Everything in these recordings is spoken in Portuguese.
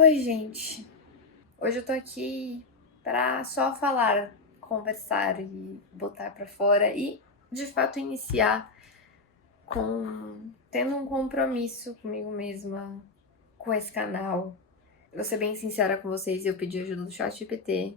Oi, gente. Hoje eu tô aqui pra só falar, conversar e botar pra fora e, de fato, iniciar com tendo um compromisso comigo mesma, com esse canal. Vou ser bem sincera com vocês, eu pedi ajuda do ChatGPT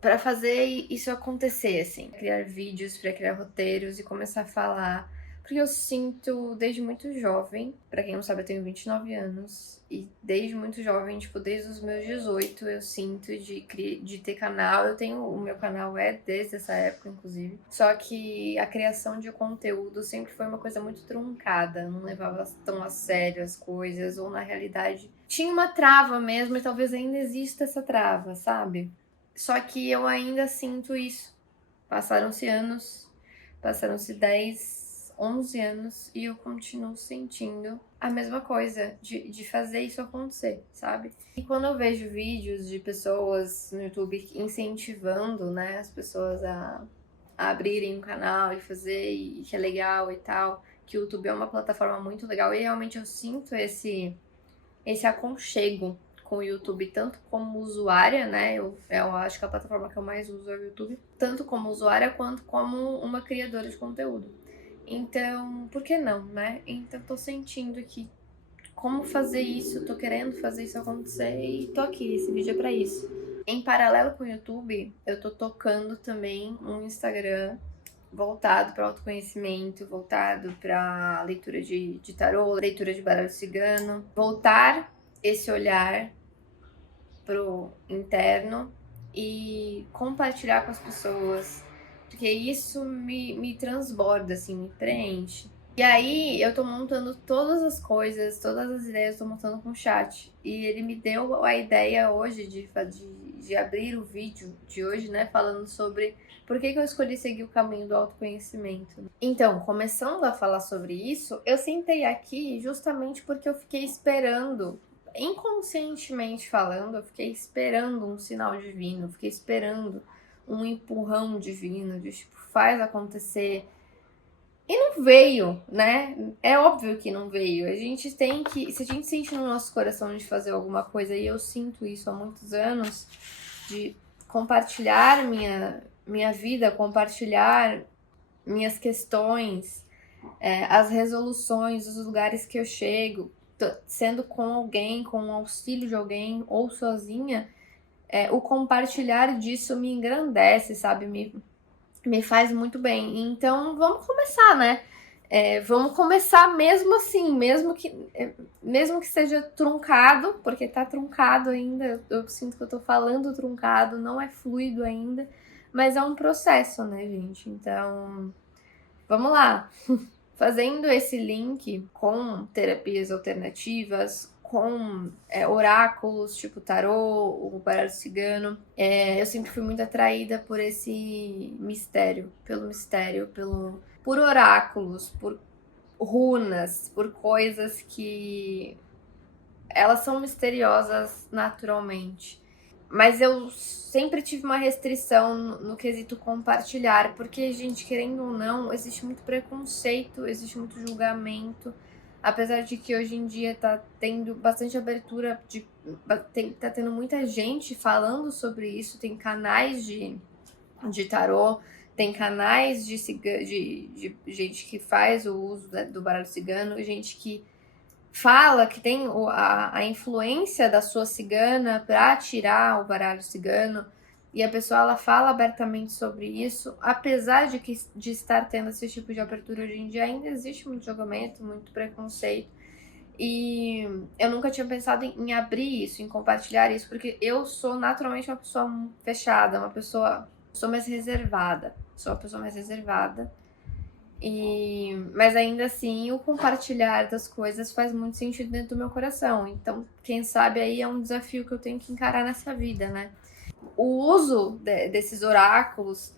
pra fazer isso acontecer, assim, criar vídeos, pra criar roteiros e começar a falar, porque eu sinto desde muito jovem, pra quem não sabe, eu tenho 29 anos, e desde muito jovem, tipo, desde os meus 18, eu sinto de ter canal. Eu tenho, o meu canal é desde essa época, inclusive. Só que a criação de conteúdo sempre foi uma coisa muito truncada, não levava tão a sério as coisas, ou na realidade tinha uma trava mesmo, e talvez ainda exista essa trava, sabe? Só que eu ainda sinto isso. Passaram-se anos, passaram-se 10, 11 anos e eu continuo sentindo a mesma coisa de fazer isso acontecer, sabe? E quando eu vejo vídeos de pessoas no YouTube incentivando, né, as pessoas a abrirem um canal e fazer, e que é legal e tal, que o YouTube é uma plataforma muito legal e realmente eu sinto esse aconchego com o YouTube, tanto como usuária, né? Eu acho que a plataforma que eu mais uso é o YouTube, tanto como usuária quanto como uma criadora de conteúdo. Então, por que não, né? Então, tô sentindo que como fazer isso, tô querendo fazer isso acontecer e tô aqui, esse vídeo é pra isso. Em paralelo com o YouTube, eu tô tocando também um Instagram voltado para autoconhecimento, voltado para leitura de tarô, leitura de baralho cigano, voltar esse olhar pro interno e compartilhar com as pessoas, porque isso me transborda, assim, me preenche. E aí eu tô montando todas as coisas, todas as ideias, eu tô montando com o chat. E ele me deu a ideia hoje de abrir o vídeo de hoje, né, falando sobre por que eu escolhi seguir o caminho do autoconhecimento. Então, começando a falar sobre isso, eu sentei aqui justamente porque eu fiquei esperando, inconscientemente falando, eu fiquei esperando um sinal divino, fiquei esperando um empurrão divino, de tipo, faz acontecer. E não veio, né? É óbvio que não veio. A gente tem que. Se a gente sente no nosso coração de fazer alguma coisa, e eu sinto isso há muitos anos, de compartilhar minha vida, compartilhar minhas questões, as resoluções, os lugares que eu chego, sendo com alguém, com o auxílio de alguém ou sozinha, o compartilhar disso me engrandece, sabe? Me faz muito bem. Então vamos começar, né? Vamos começar mesmo assim, mesmo que seja truncado, porque tá truncado ainda. Eu sinto que eu tô falando truncado, não é fluido ainda, mas é um processo, né, gente? Então, vamos lá. Fazendo esse link com terapias alternativas, com oráculos, tipo tarô, o baralho cigano, eu sempre fui muito atraída por esse mistério, por oráculos, por runas, por coisas que elas são misteriosas naturalmente. Mas eu sempre tive uma restrição no quesito compartilhar, porque, gente, querendo ou não, existe muito preconceito, existe muito julgamento. Apesar de que hoje em dia tá tendo bastante abertura, tá tendo muita gente falando sobre isso, tem canais de tarô, tem canais de gente que faz o uso do baralho cigano, gente que fala que tem a influência da sua cigana para tirar o baralho cigano, e a pessoa ela fala abertamente sobre isso, apesar de estar tendo esse tipo de abertura hoje em dia, ainda existe muito julgamento, muito preconceito, e eu nunca tinha pensado em abrir isso, em compartilhar isso, porque eu sou naturalmente uma pessoa fechada, sou mais reservada, sou uma pessoa mais reservada, mas ainda assim, o compartilhar das coisas faz muito sentido dentro do meu coração. Então, quem sabe aí é um desafio que eu tenho que encarar nessa vida, né? O uso desses oráculos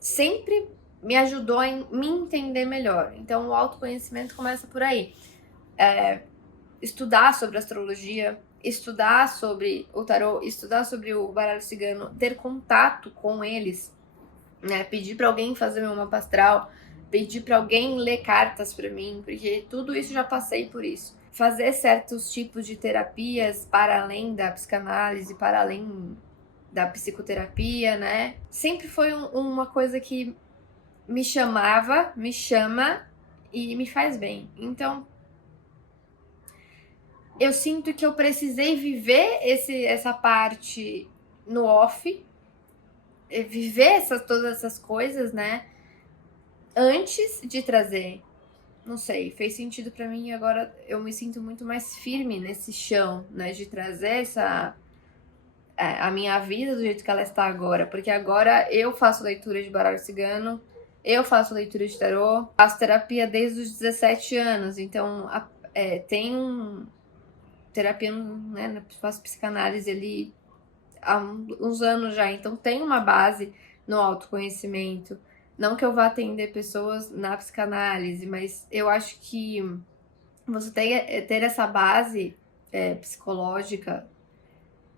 sempre me ajudou a me entender melhor. Então, o autoconhecimento começa por aí. Estudar sobre astrologia, estudar sobre o tarô, estudar sobre o baralho cigano, ter contato com eles, né? Pedir para alguém fazer meu mapa astral, pedir para alguém ler cartas para mim, porque tudo isso já passei por isso. Fazer certos tipos de terapias para além da psicanálise, para além da psicoterapia, né? Sempre foi uma coisa que me chamava, me chama e me faz bem. Então, eu sinto que eu precisei viver essa parte no off, viver todas essas coisas, né? Antes de trazer. Não sei, fez sentido pra mim e agora eu me sinto muito mais firme nesse chão, né? De trazer a minha vida do jeito que ela está agora. Porque agora eu faço leitura de baralho cigano, eu faço leitura de tarô, faço terapia desde os 17 anos. Então, tem terapia, né? Faço psicanálise ali há uns anos já. Então, tem uma base no autoconhecimento. Não que eu vá atender pessoas na psicanálise, mas eu acho que você ter essa base psicológica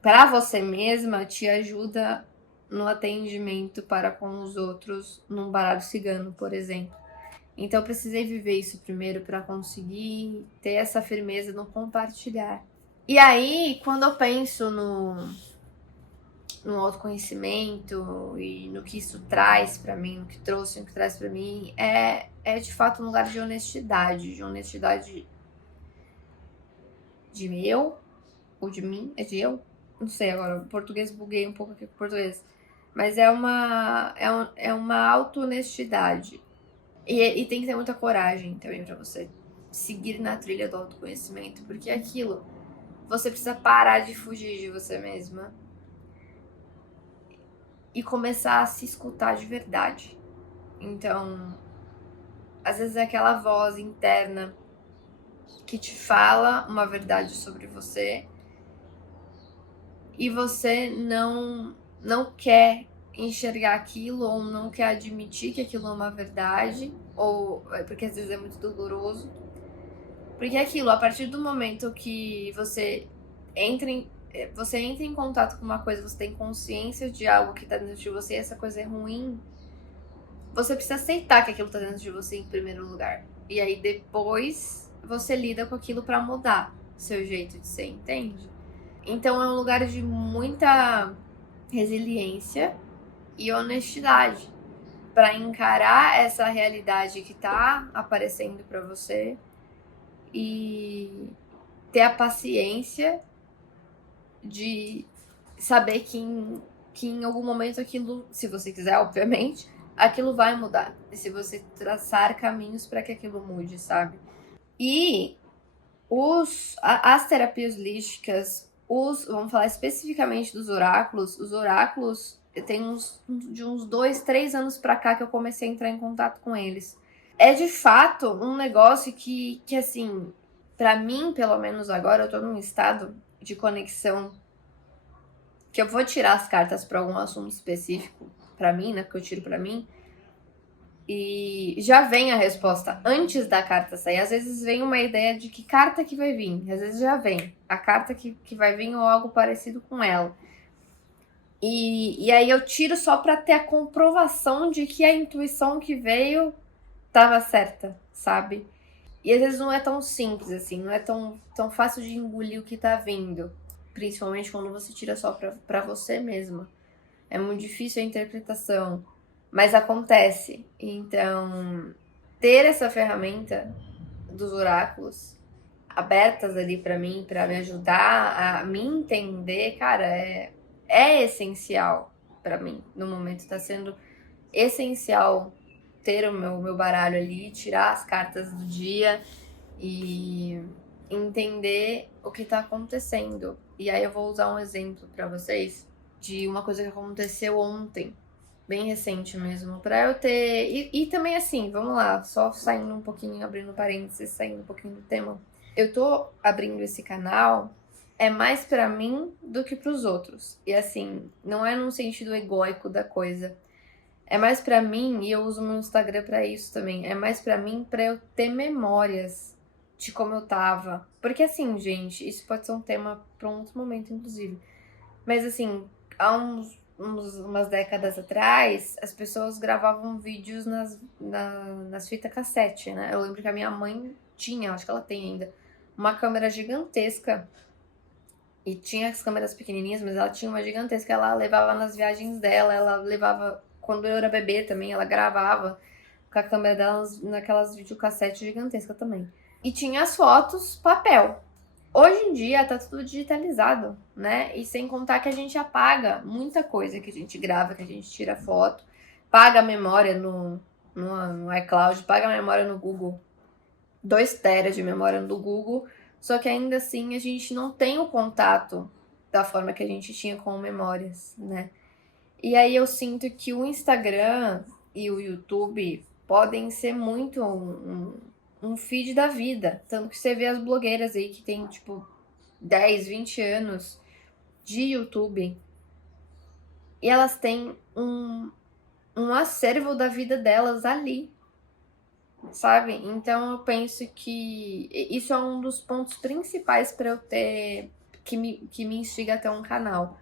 para você mesma te ajuda no atendimento para com os outros num baralho cigano, por exemplo. Então eu precisei viver isso primeiro para conseguir ter essa firmeza no compartilhar. E aí, quando eu penso no autoconhecimento e no que isso traz para mim, no que trouxe, no que traz para mim, é de fato um lugar de honestidade de eu ou de mim, é de eu? Não sei agora, o português buguei um pouco aqui com o português. Mas é uma auto-honestidade. E tem que ter muita coragem também para você seguir na trilha do autoconhecimento, porque é aquilo, você precisa parar de fugir de você mesma e começar a se escutar de verdade. Então, às vezes é aquela voz interna que te fala uma verdade sobre você e você não quer enxergar aquilo ou não quer admitir que aquilo é uma verdade, ou porque às vezes é muito doloroso. Porque é aquilo, a partir do momento que você entra em contato com uma coisa, você tem consciência de algo que tá dentro de você e essa coisa é ruim, você precisa aceitar que aquilo tá dentro de você em primeiro lugar. E aí depois você lida com aquilo pra mudar seu jeito de ser, entende? Então é um lugar de muita resiliência e honestidade para encarar essa realidade que tá aparecendo para você e ter a paciência de saber que em algum momento aquilo, se você quiser, obviamente, aquilo vai mudar. E se você traçar caminhos para que aquilo mude, sabe? E as terapias holísticas, vamos falar especificamente dos oráculos, os oráculos, tem de uns 2, 3 anos pra cá que eu comecei a entrar em contato com eles. É de fato um negócio que assim, pra mim, pelo menos agora, eu tô num estado de conexão que eu vou tirar as cartas pra algum assunto específico pra mim, né? Porque eu tiro pra mim. E já vem a resposta antes da carta sair. Às vezes vem uma ideia de que carta que vai vir. Às vezes já vem a carta que vai vir ou algo parecido com ela. E aí eu tiro só pra ter a comprovação de que a intuição que veio tava certa, sabe? E às vezes não é tão simples assim, não é tão fácil de engolir o que tá vindo. Principalmente quando você tira só pra você mesma. É muito difícil a interpretação. Mas acontece. Então, ter essa ferramenta dos oráculos abertas ali pra mim, pra me ajudar a me entender, cara, é essencial pra mim. No momento tá sendo essencial ter o meu baralho ali, tirar as cartas do dia e entender o que tá acontecendo. E aí eu vou usar um exemplo pra vocês de uma coisa que aconteceu ontem. Bem recente mesmo, pra eu ter... E também assim, vamos lá, só saindo um pouquinho, abrindo parênteses, saindo um pouquinho do tema. Eu tô abrindo esse canal, é mais pra mim do que pros outros. E assim, não é num sentido egóico da coisa. É mais pra mim, e eu uso meu Instagram pra isso também, é mais pra mim pra eu ter memórias de como eu tava. Porque assim, gente, isso pode ser um tema pra um outro momento, inclusive. Mas assim, há umas décadas atrás, as pessoas gravavam vídeos nas fitas cassete, né? Eu lembro que a minha mãe tinha, acho que ela tem ainda, uma câmera gigantesca. E tinha as câmeras pequenininhas, mas ela tinha uma gigantesca. Ela levava nas viagens dela, ela levava... Quando eu era bebê também, ela gravava com a câmera dela naquelas videocassetes gigantescas também. E tinha as fotos papel. Hoje em dia tá tudo digitalizado, né? E sem contar que a gente apaga muita coisa que a gente grava, que a gente tira foto, paga a memória no iCloud, paga a memória no Google. 2 TB de memória no Google, só que ainda assim a gente não tem o contato da forma que a gente tinha com memórias, né? E aí eu sinto que o Instagram e o YouTube podem ser muito um feed da vida. Tanto que você vê as blogueiras aí que tem, tipo, 10, 20 anos de YouTube e elas têm um acervo da vida delas ali, sabe? Então eu penso que isso é um dos pontos principais para eu ter que me instiga a ter um canal.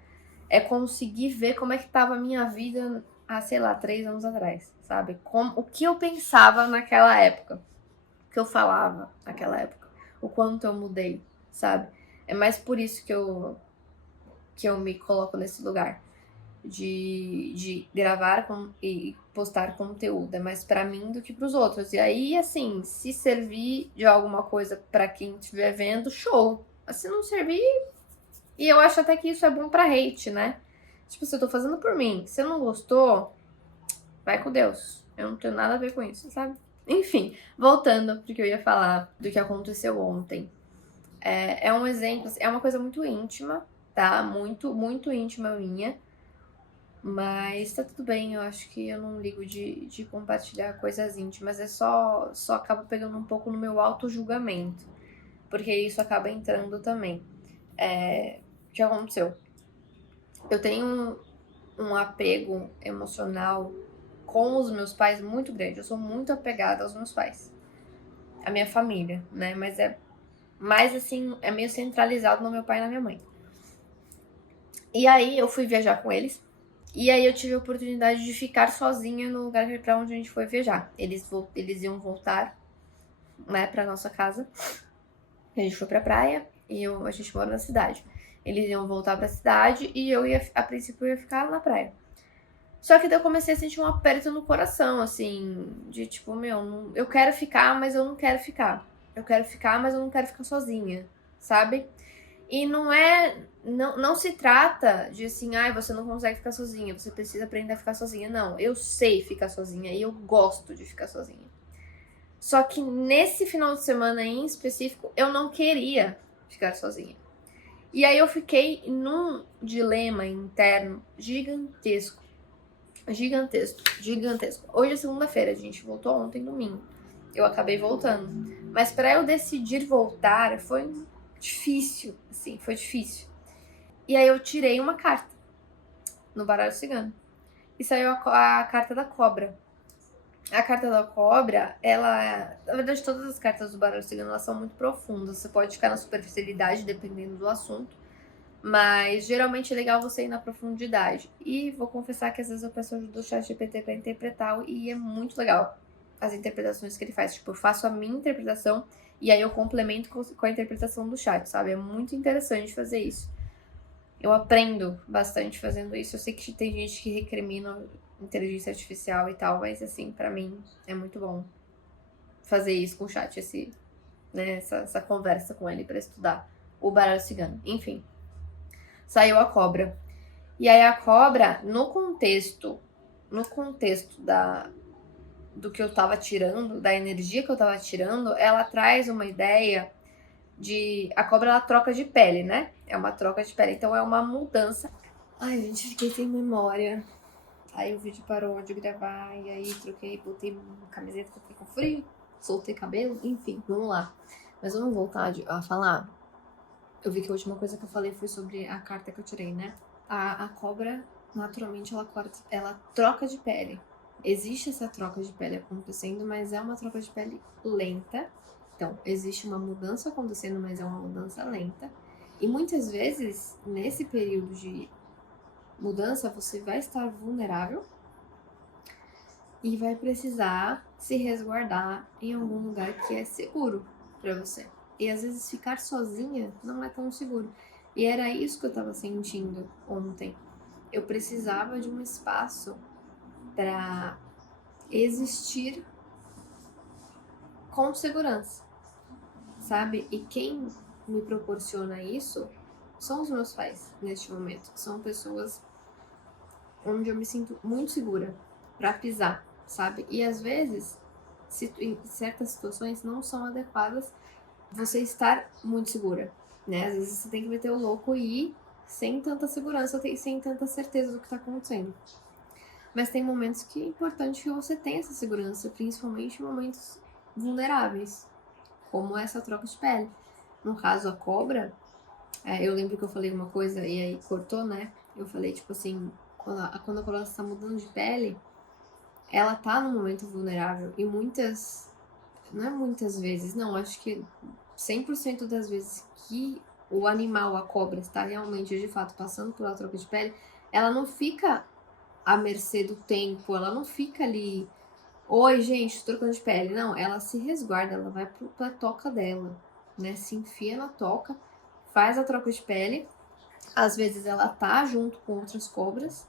É conseguir ver como é que tava a minha vida há, sei lá, 3 anos atrás, sabe? O que eu pensava naquela época, o que eu falava naquela época, o quanto eu mudei, sabe? É mais por isso que eu me coloco nesse lugar de gravar e postar conteúdo. É mais pra mim do que pros outros. E aí, assim, se servir de alguma coisa pra quem estiver vendo, show. Mas se não servir, e eu acho até que isso é bom pra hate, né? Tipo, se eu tô fazendo por mim, se eu não gostou, vai com Deus. Eu não tenho nada a ver com isso, sabe? Enfim, voltando pro que eu ia falar do que aconteceu ontem. É um exemplo, é uma coisa muito íntima, tá? Muito, muito íntima minha. Mas tá tudo bem, eu acho que eu não ligo de compartilhar coisas íntimas. Só acaba pegando um pouco no meu auto-julgamento. Porque isso acaba entrando também. O que aconteceu? Eu tenho um apego emocional com os meus pais muito grande. Eu sou muito apegada aos meus pais. A minha família, né? Mas é mais assim, é meio centralizado no meu pai e na minha mãe. E aí eu fui viajar com eles. E aí eu tive a oportunidade de ficar sozinha no lugar pra onde a gente foi viajar. Eles iam voltar, né, pra nossa casa. A gente foi pra praia e a gente mora na cidade. Eles iam voltar pra cidade e a princípio, eu ia ficar na praia. Só que daí eu comecei a sentir um aperto no coração, assim, de tipo, eu quero ficar, mas eu não quero ficar. Eu quero ficar, mas eu não quero ficar sozinha, sabe? E não se trata de assim, você não consegue ficar sozinha, você precisa aprender a ficar sozinha. Não, eu sei ficar sozinha e eu gosto de ficar sozinha. Só que nesse final de semana em específico, eu não queria ficar sozinha. E aí eu fiquei num dilema interno gigantesco. Gigantesco, gigantesco. Hoje é segunda-feira, a gente voltou ontem, domingo. Eu acabei voltando. Mas para eu decidir voltar, foi difícil, assim, foi difícil. E aí eu tirei uma carta no baralho cigano. E saiu a carta da cobra. A carta da cobra, na verdade, todas as cartas do baralho cigano, elas são muito profundas. Você pode ficar na superficialidade, dependendo do assunto. Mas geralmente é legal você ir na profundidade. E vou confessar que às vezes eu peço ajuda do ChatGPT pra interpretar e é muito legal as interpretações que ele faz. Tipo, eu faço a minha interpretação e aí eu complemento com a interpretação do chat, sabe? É muito interessante fazer isso. Eu aprendo bastante fazendo isso. Eu sei que tem gente que recrimina inteligência artificial e tal, mas assim, pra mim é muito bom fazer isso com o chat, essa conversa com ele pra estudar o baralho cigano. Enfim, saiu a cobra. E aí a cobra, no contexto do que eu tava tirando, da energia que eu tava tirando, ela traz uma ideia de... A cobra, ela troca de pele, né? É uma troca de pele, então é uma mudança. Ai, gente, fiquei sem memória. Aí o vídeo parou de gravar, e aí troquei, botei uma camiseta que eu fiquei com frio, soltei cabelo, enfim, vamos lá. Mas vamos voltar a falar. Eu vi que a última coisa que eu falei foi sobre a carta que eu tirei, né? A cobra, naturalmente, ela troca de pele. Existe essa troca de pele acontecendo, mas é uma troca de pele lenta. Então, existe uma mudança acontecendo, mas é uma mudança lenta. E muitas vezes, nesse período mudança, você vai estar vulnerável e vai precisar se resguardar em algum lugar que é seguro para você. E às vezes ficar sozinha não é tão seguro. E era isso que eu tava sentindo ontem. Eu precisava de um espaço para existir com segurança, sabe? E quem me proporciona isso são os meus pais neste momento. São pessoas onde eu me sinto muito segura para pisar, sabe? E às vezes, em certas situações, não são adequadas você estar muito segura, né? Às vezes você tem que meter o louco e ir sem tanta segurança e sem tanta certeza do que tá acontecendo. Mas tem momentos que é importante que você tenha essa segurança, principalmente em momentos vulneráveis, como essa troca de pele. No caso, a cobra, eu lembro que eu falei uma coisa e aí cortou, né? Eu falei, tipo assim, quando a cobra está mudando de pele, ela tá num momento vulnerável. E não é muitas vezes, não, acho que 100% das vezes que o animal, a cobra, está realmente, de fato, passando por uma troca de pele, ela não fica à mercê do tempo, ela não fica ali, oi, gente, tô trocando de pele. Não, ela se resguarda, ela vai pra toca dela, né? Se enfia na toca, faz a troca de pele. Às vezes ela tá junto com outras cobras,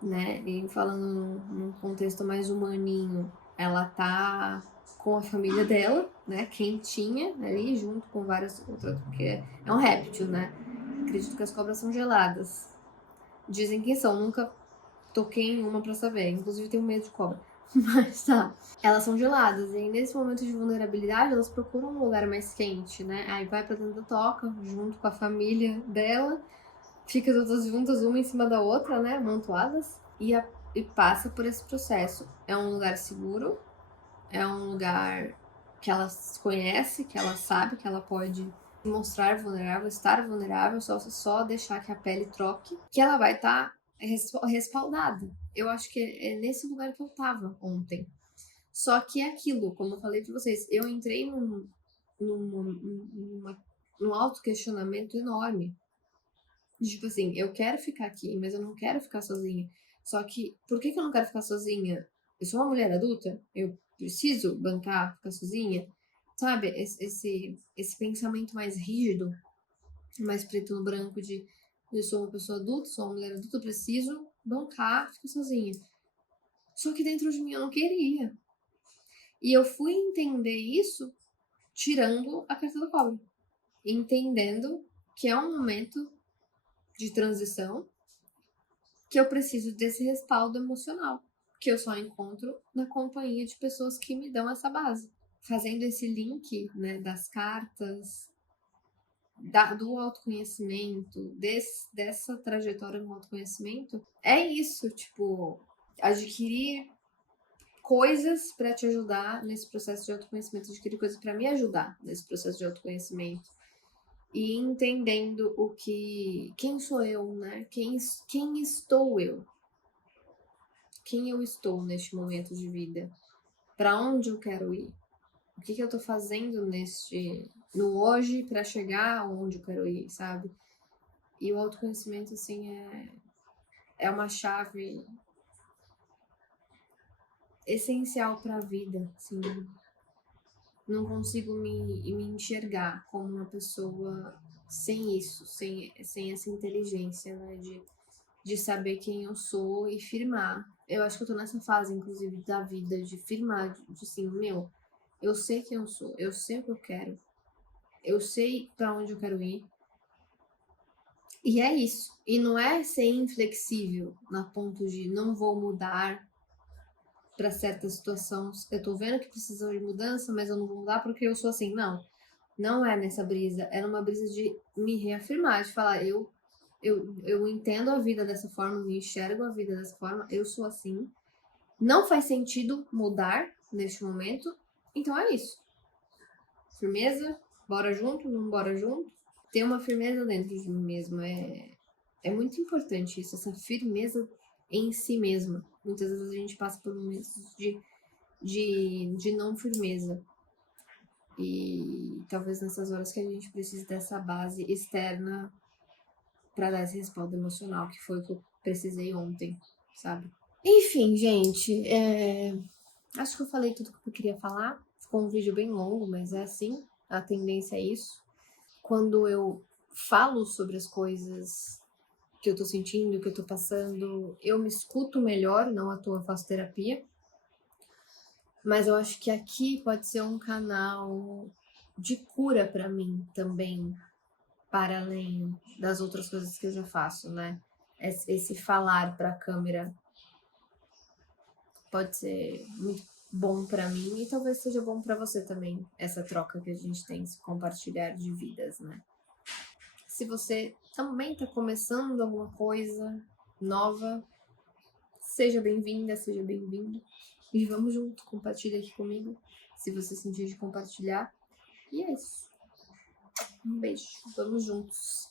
né? E falando num contexto mais humaninho, ela tá com a família dela, né? Quentinha ali, junto com várias outras, porque é um réptil, né? Acredito que as cobras são geladas. Dizem que são, nunca toquei em uma pra saber. Inclusive tenho medo de cobra. Mas tá. Elas são geladas. E nesse momento de vulnerabilidade, elas procuram um lugar mais quente, né? Aí vai pra dentro da toca, junto com a família dela. Fica todas juntas, uma em cima da outra, né? Amontoadas. E passa por esse processo. É um lugar seguro. É um lugar que ela conhece, que ela sabe que ela pode mostrar vulnerável, estar vulnerável, só deixar que a pele troque, que ela vai estar respaldada. Eu acho que é nesse lugar que eu tava ontem. Só que é aquilo, como eu falei pra vocês, eu entrei num autoquestionamento enorme. Tipo assim, eu quero ficar aqui, mas eu não quero ficar sozinha. Só que, por que eu não quero ficar sozinha? Eu sou uma mulher adulta, eu preciso bancar, ficar sozinha. Sabe, esse pensamento mais rígido, mais preto no branco de eu sou uma pessoa adulta, sou uma mulher adulta, eu preciso bancar, ficar sozinha. Só que dentro de mim eu não queria. E eu fui entender isso tirando a carta da cobra. Entendendo que é um momento de transição, que eu preciso desse respaldo emocional, que eu só encontro na companhia de pessoas que me dão essa base. Fazendo esse link, né, das cartas, do autoconhecimento, dessa trajetória no autoconhecimento, é isso, tipo, adquirir coisas para te ajudar nesse processo de autoconhecimento, adquirir coisas para me ajudar nesse processo de autoconhecimento. E entendendo quem sou eu, né? Quem estou eu? Quem eu estou neste momento de vida? Para onde eu quero ir? O que eu tô fazendo no hoje para chegar onde eu quero ir, sabe? E o autoconhecimento, assim, é uma chave essencial para a vida, assim. Não consigo me enxergar como uma pessoa sem isso, sem essa inteligência, né? De saber quem eu sou e firmar. Eu acho que eu tô nessa fase, inclusive, da vida, de firmar, de assim, meu, eu sei quem eu sou, eu sei o que eu quero, eu sei para onde eu quero ir. E é isso. E não é ser inflexível na ponto de não vou mudar para certas situações. Eu tô vendo que precisa de mudança, mas eu não vou mudar porque eu sou assim. Não. Não é nessa brisa. É numa brisa de me reafirmar, de falar, eu entendo a vida dessa forma, me enxergo a vida dessa forma, eu sou assim. Não faz sentido mudar neste momento. Então é isso. Firmeza, bora junto, não bora junto. Ter uma firmeza dentro de mim mesmo é muito importante isso, essa firmeza em si mesma. Muitas vezes a gente passa por momentos de não firmeza. E talvez nessas horas que a gente precise dessa base externa para dar esse respaldo emocional, que foi o que eu precisei ontem, sabe? Enfim, gente, acho que eu falei tudo que eu queria falar. Ficou um vídeo bem longo, mas é assim, a tendência é isso. Quando eu falo sobre as coisas que eu tô sentindo, que eu tô passando, eu me escuto melhor, não à toa eu faço terapia. Mas eu acho que aqui pode ser um canal de cura para mim também, para além das outras coisas que eu já faço, né? Esse falar para a câmera pode ser muito bom para mim e talvez seja bom para você também, essa troca que a gente tem, esse compartilhar de vidas, né? Se você também está começando alguma coisa nova, seja bem-vinda, seja bem-vindo. E vamos junto, compartilha aqui comigo, se você sentir de compartilhar. E é isso. Um beijo, vamos juntos.